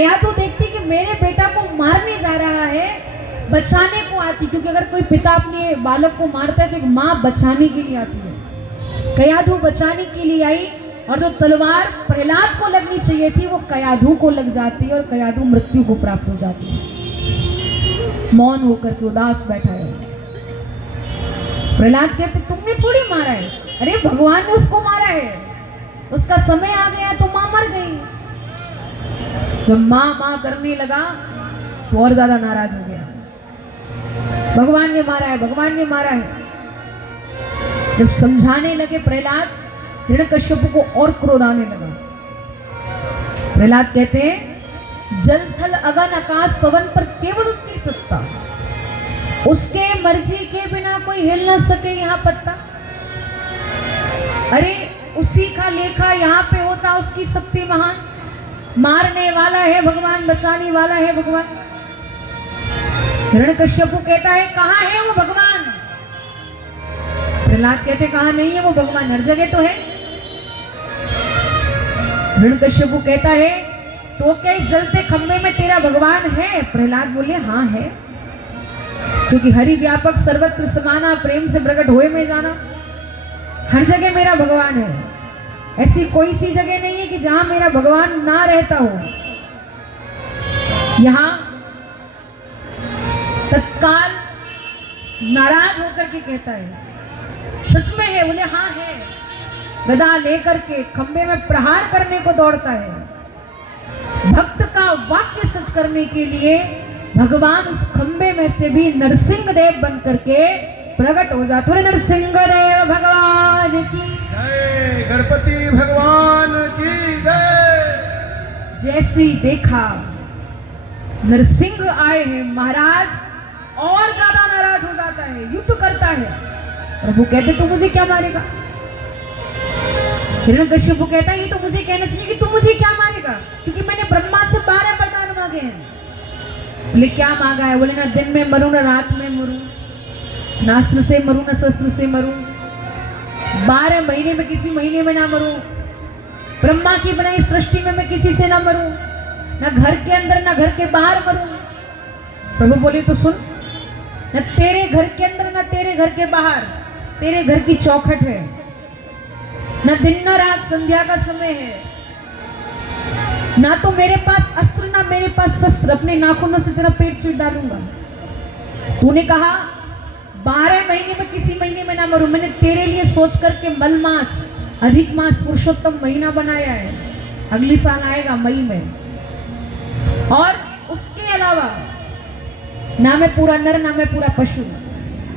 कयाधु देखती कि मेरे बेटा को मारने जा रहा है, बचाने को आती, क्योंकि अगर कोई पिता अपने बालक को मारता है तो एक माँ बचाने के लिए आती है। कयाधु बचाने के लिए आई और जो तलवार प्रहलाद को लगनी चाहिए थी वो कयाधु को लग जाती है और कयाधु मृत्यु को प्राप्त हो जाती है। मौन होकर के उदास बैठा है। प्रहलाद कहते तुमने थोड़ी मारा है, अरे भगवान ने उसको मारा है, उसका समय आ गया तो मां मर गई। जब मां मां करने लगा तो और ज्यादा नाराज हो गया, भगवान ने मारा है, भगवान ने मारा है। जब समझाने लगे प्रहलाद, हिरण्यकश्यप को और क्रोध आने लगा। प्रहलाद कहते हैं जल थल अगन आकाश पवन पर केवल उसकी सत्ता, उसके मर्जी के बिना कोई हिल न सके यहाँ पत्ता। अरे उसी का लेखा यहाँ पे होता, उसकी शक्ति महान, मारने वाला है भगवान, बचाने वाला है भगवान। हिरण्यकश्यप कहता है कहाँ है वो भगवान? प्रहलाद कहते कहाँ नहीं है वो भगवान, हर जगह तो है। हिरण्यकश्यप कहता है तो क्या इस जलते खंबे में तेरा भगवान है? प्रहलाद बोले हाँ है, क्योंकि हरि व्यापक सर्वत्र समाना, प्रेम से प्रकट होए में जाना, हर जगह मेरा भगवान है। ऐसी कोई सी जगह नहीं है कि जहां मेरा भगवान ना रहता हो। यहां तत्काल नाराज होकर के कहता है सच में है? बोले हाँ है। गदा लेकर के खंबे में प्रहार करने को दौड़ता है। भक्त का वाक्य सच करने के लिए भगवान उस खंबे में से भी नरसिंह देव बन करके प्रकट हो जाते। थोड़े नरसिंह देव भगवान की जय, गणपति भगवान की जय। जैसी देखा नरसिंह आए हैं, महाराज और ज्यादा नाराज हो जाता है, युद्ध करता है। प्रभु कहते तू मुझे क्या मारेगा? हिरण्यकश्यप कहता है ये तो मुझे कहना चाहिए कि तू मुझे क्या मारेगा, क्योंकि मैंने ब्रह्मा से 12 वरदान मांगे हैं। बोले क्या मांगा है? बोले ना दिन में मरूं ना रात में मरूं, ना अस्त्र से मरूं ना शस्त्र से मरूं, 12 महीने में किसी महीने में ना मरूं, ब्रह्मा की बनाई सृष्टि में मैं किसी से ना मरूं, ना घर के अंदर ना घर के बाहर मरूं। प्रभु बोले तो सुन, न तेरे घर के अंदर ना तेरे घर के बाहर, तेरे घर की चौखट है, न दिन न रात संध्या का समय है, ना तो मेरे पास अस्त्र ना मेरे पास शस्त्र, अपने नाखूनों से तेरा पेट चीर डालूंगा। तूने कहा 12 महीने में किसी महीने में ना मरूं, मैंने तेरे लिए सोच करके मल मास, अधिक मास, पुरुषोत्तम महीना बनाया है, अगले साल आएगा मई में। और उसके अलावा ना मैं पूरा नर ना मैं पूरा पशु,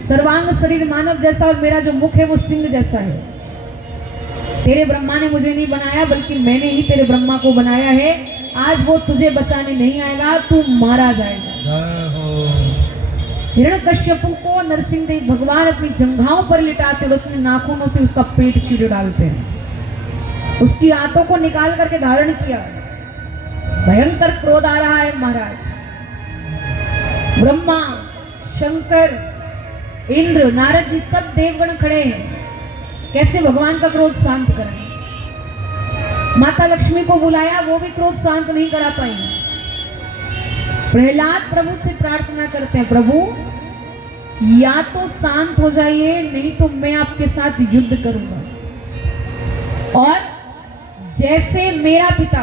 सर्वांग शरीर मानव जैसा, और मेरा जो मुख है वो सिंह जैसा है। तेरे ब्रह्मा ने मुझे नहीं बनाया, बल्कि मैंने ही तेरे ब्रह्मा को बनाया है। आज वो तुझे बचाने नहीं आएगा, तू मारा जाएगा। हिरण्यकश्यप को नरसिंह देव भगवान अपनी जंघाओं पर लिटाते और अपने नाखूनों से उसका पेट चीर डालते हैं। उसकी आंतों को निकाल करके धारण किया। भयंकर क्रोध आ रहा है महाराज। ब्रह्मा, शंकर, इंद्र, नारद जी सब देवगण खड़े हैं, कैसे भगवान का क्रोध शांत करें। माता लक्ष्मी को बुलाया, वो भी क्रोध शांत नहीं करा पाई। प्रहलाद प्रभु से प्रार्थना करते हैं प्रभु या तो शांत हो जाइए, नहीं तो मैं आपके साथ युद्ध करूंगा, और जैसे मेरा पिता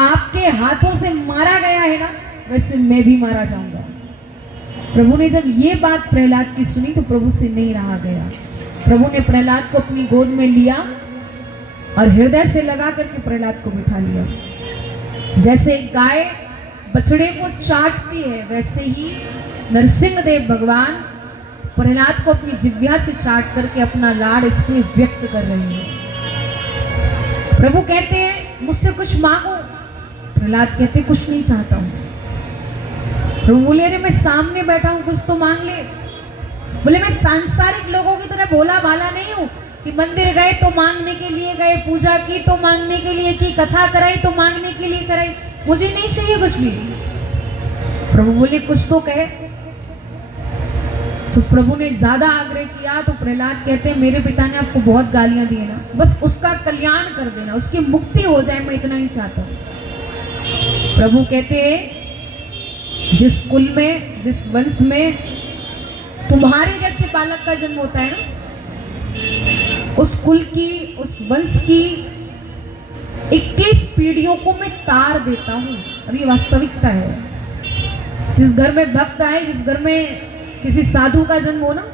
आपके हाथों से मारा गया है ना, वैसे मैं भी मारा जाऊंगा। प्रभु ने जब ये बात प्रहलाद की सुनी तो प्रभु से नहीं रहा गया। प्रभु ने प्रहलाद को अपनी गोद में लिया और हृदय से लगा करके प्रहलाद को बिठा लिया। जैसे गाय बछड़े को चाटती है, वैसे ही नरसिंह देव भगवान प्रहलाद को अपनी जिह्वा से चाट करके अपना लाड़ इसमें व्यक्त कर रहे हैं। प्रभु कहते हैं मुझसे कुछ मांगो। प्रहलाद कहते कुछ नहीं चाहता हूं। प्रभु बोले अरे मैं सामने बैठा हूं, कुछ तो मांग ले। बोले मैं सांसारिक लोगों की तरह भोला भाला नहीं हूं कि मंदिर गए तो मांगने के लिए गए, पूजा की तो मांगने के लिए की, कथा कराई तो मांगने के लिए कराई, मुझे नहीं चाहिए कुछ भी। प्रभु बोले कुछ तो कहे। तो प्रभु ने ज्यादा आग्रह किया तो प्रहलाद कहते हैं मेरे पिता ने आपको बहुत गालियां दी है ना, बस उसका कल्याण कर देना, उसकी मुक्ति हो जाए, मैं इतना ही चाहता हूं। प्रभु कहते हैं जिस कुल में, जिस वंश में तुम्हारे जैसे बालक का जन्म होता है ना, उस कुल की, उस वंश की 21 पीढ़ियों को मैं तार देता हूँ। और ये वास्तविकता है। जिस घर में भक्त आए, जिस घर में किसी साधु का जन्म हो ना,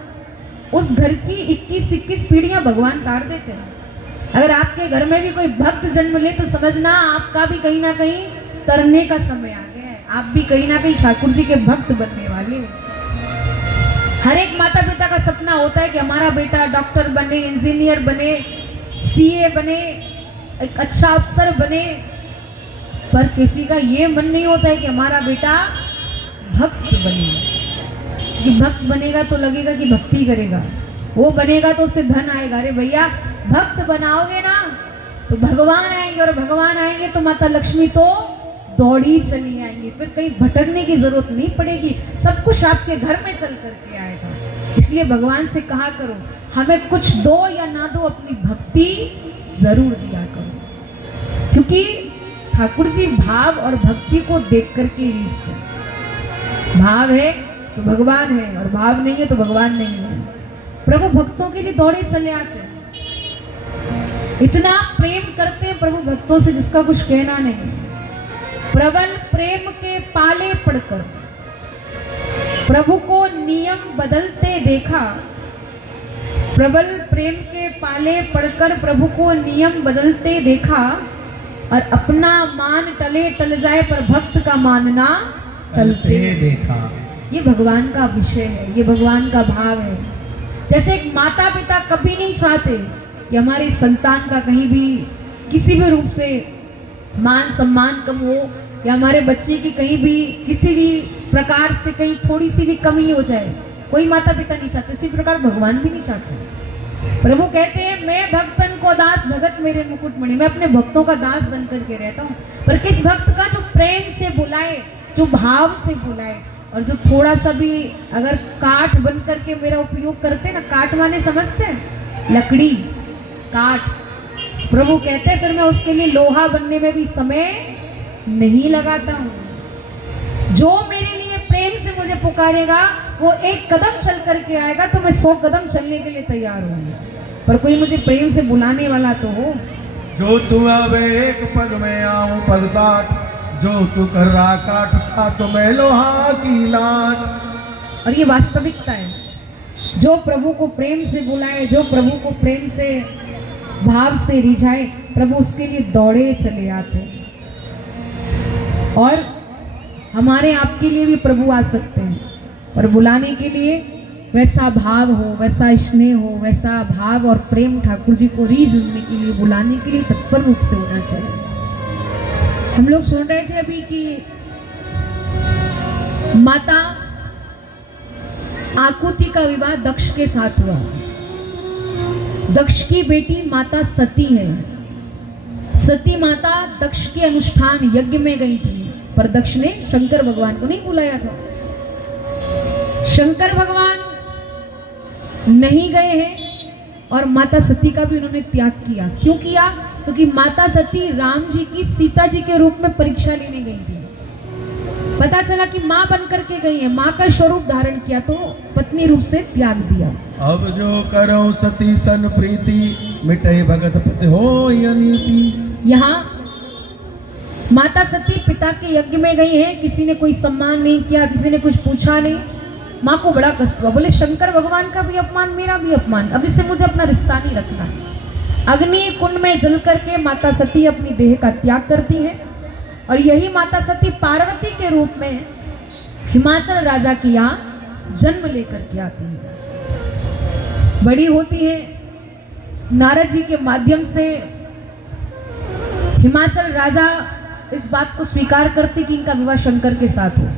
उस घर की 21 पीढ़ियां भगवान तार देते हैं। अगर आपके घर में भी कोई भक्त जन्म ले तो समझना आपका भी कहीं ना कहीं तरने का समय आ गया है। आप भी कहीं ना कहीं ठाकुर जी के भक्त बनने वाले हैं। हर एक माता पिता का सपना होता है कि हमारा बेटा डॉक्टर बने, इंजीनियर बने, सीए बने, एक अच्छा अफसर बने, पर किसी का ये मन नहीं होता है कि हमारा बेटा भक्त बने। कि भक्त बनेगा तो लगेगा कि भक्ति करेगा, वो बनेगा तो उससे धन आएगा। अरे भैया, भक्त बनाओगे ना तो भगवान आएंगे, और भगवान आएंगे तो माता लक्ष्मी तो दौड़ी चली आएंगी। फिर कहीं भटकने की जरूरत नहीं पड़ेगी, सब कुछ आपके घर में चल करके आएगा। इसलिए भगवान से कहा करो, हमें कुछ दो या ना दो, अपनी भक्ति जरूर दिया करो। क्योंकि ठाकुर जी भाव और भक्ति को देख करके रीझते हैं। भाव है तो भगवान है, और भाव नहीं है तो भगवान नहीं है। प्रभु भक्तों के लिए दौड़े चले आते हैं। इतना प्रेम करते हैं प्रभु भक्तों से जिसका कुछ कहना नहीं। प्रबल प्रेम के पाले पड़कर प्रभु को नियम बदलते देखा। प्रबल प्रेम के पाले पड़कर प्रभु को नियम बदलते देखा, और अपना मान टले टल जाए पर भक्त का मानना टलते देखा। ये भगवान का विषय है, ये भगवान का भाव है। जैसे एक माता पिता कभी नहीं चाहते कि हमारे संतान का कहीं भी किसी भी रूप से मान सम्मान कम हो, या हमारे बच्चे की कहीं भी किसी भी प्रकार से कहीं थोड़ी सी भी कमी हो जाए। कोई माता पिता नहीं चाहते, इसी प्रकार भगवान भी नहीं चाहते। प्रभु कहते हैं, मैं भक्तन को दास, भगत मेरे मुकुटमणि। मैं अपने भक्तों का दास बन करके रहता हूँ, पर किस भक्त का जो प्रेम से बुलाए, जो भाव से बुलाए, और जो थोड़ा सा भी अगर काठ बन करके मेरा उपयोग करते ना, काठ माने समझते हैं, लकड़ी, काठ। प्रभु कहते हैं फिर मैं उसके लिए लोहा बनने में भी समय नहीं लगाता हूँ। जो मेरे लिए प्रेम से मुझे पुकारेगा वो एक कदम चल करके आएगा तो मैं 100 कदम चलने के लिए तैयार हूँ। पर कोई मुझे प्रेम से बुलाने वाला तो हो। जो तू आवे एक पग में आऊं पग 60, जो तू कर रहा काट साथ मैं लोहा की लाट। और ये वास्तविकता है। जो प्रभु को प्रेम से बुलाए, जो प्रभु को प्रेम से भाव से रिझाए, प्रभु उसके लिए दौड़े चले आते हैं। और हमारे आपके लिए भी प्रभु आ सकते हैं, पर बुलाने के लिए वैसा भाव हो, वैसा स्नेह हो, वैसा भाव और प्रेम ठाकुर जी को रीझने के लिए, बुलाने के लिए तत्पर रूप से होना चाहिए। हम लोग सुन रहे थे अभी कि माता आकुति का विवाह दक्ष के साथ हुआ। दक्ष की बेटी माता सती है। सती माता दक्ष के अनुष्ठान यज्ञ में गई थी, पर दक्ष ने शंकर भगवान को नहीं बुलाया था। शंकर भगवान नहीं गए हैं, और माता सती का भी उन्होंने त्याग किया। क्यों किया? क्योंकि माता सती राम जी की सीता जी के रूप में परीक्षा लेने गई थी। पता चला कि माँ बन करके गई है, माँ का स्वरूप धारण किया, तो पत्नी रूप से त्याग दिया। अब जो करो सती सन प्रीति, मिटे भगत पति हो अनीति। यहाँ माता सती पिता के यज्ञ में गई है, किसी ने कोई सम्मान नहीं किया, किसी ने कुछ पूछा नहीं। माँ को बड़ा कष्ट हुआ, बोले शंकर भगवान का भी अपमान, मेरा भी अपमान, अब इससे मुझे अपना रिश्ता नहीं रखना है। अग्नि कुंड में जल करके माता सती अपनी देह का त्याग करती है, और यही माता सती पार्वती के रूप में हिमाचल राजा की यहाँ जन्म लेकर के आती है। बड़ी होती है, नारद जी के माध्यम से हिमाचल राजा इस बात को स्वीकार करते कि इनका विवाह शंकर के साथ हो,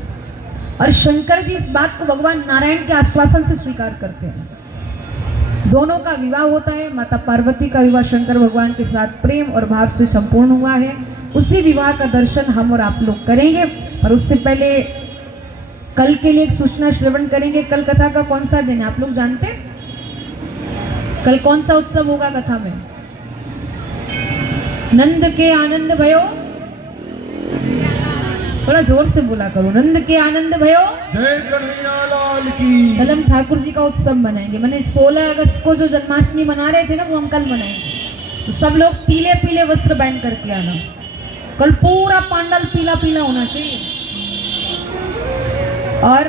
और शंकर जी इस बात को भगवान नारायण के आश्वासन से स्वीकार करते हैं। दोनों का विवाह होता है। माता पार्वती का विवाह शंकर भगवान के साथ प्रेम और भाव से संपूर्ण हुआ है। उसी विवाह का दर्शन हम और आप लोग करेंगे, और उससे पहले कल के लिए एक सूचना श्रवण करेंगे। कल कथा का कौन सा दिन है आप लोग जानते हैं? कल कौन सा उत्सव होगा कथा में? नंद के आनंद भयो थोड़ा जोर से बोला करो, नंद के आनंद भयो। जय कन्हैया लाल की। कल हम ठाकुर जी का उत्सव मनाएंगे, मैंने 16 अगस्त को जो जन्माष्टमी मना रहे थे ना, वो हम कल मनाएंगे। तो सब लोग पीले पीले वस्त्र पहन करके आना, कल पूरा पंडाल पीला पीला होना चाहिए। और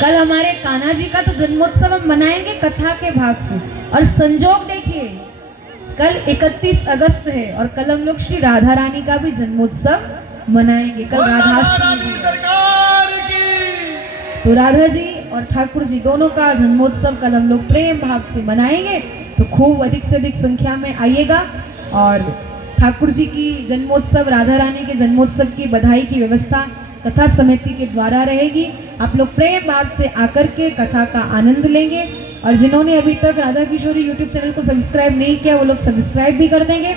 कल हमारे कान्हा जी का तो जन्मोत्सव हम मनाएंगे कथा के भाव से। और संजोग देखिए, कल 31 अगस्त है और कल हम लोग श्री राधा रानी का भी जन्मोत्सव मनाएंगे। कल राधाष्टमी है। सरकार की। तो राधा जी और ठाकुर जी दोनों का जन्मोत्सव कल हम लोग प्रेम भाव से मनाएंगे। तो खूब अधिक से अधिक संख्या में आइएगा। और ठाकुर जी की जन्मोत्सव, राधा रानी के जन्मोत्सव की बधाई की व्यवस्था कथा समिति के द्वारा रहेगी। आप लोग प्रेम भाव से आकर के कथा का आनंद लेंगे। और जिन्होंने अभी तक राधा किशोरी यूट्यूब चैनल को सब्सक्राइब नहीं किया, वो लोग सब्सक्राइब भी कर देंगे।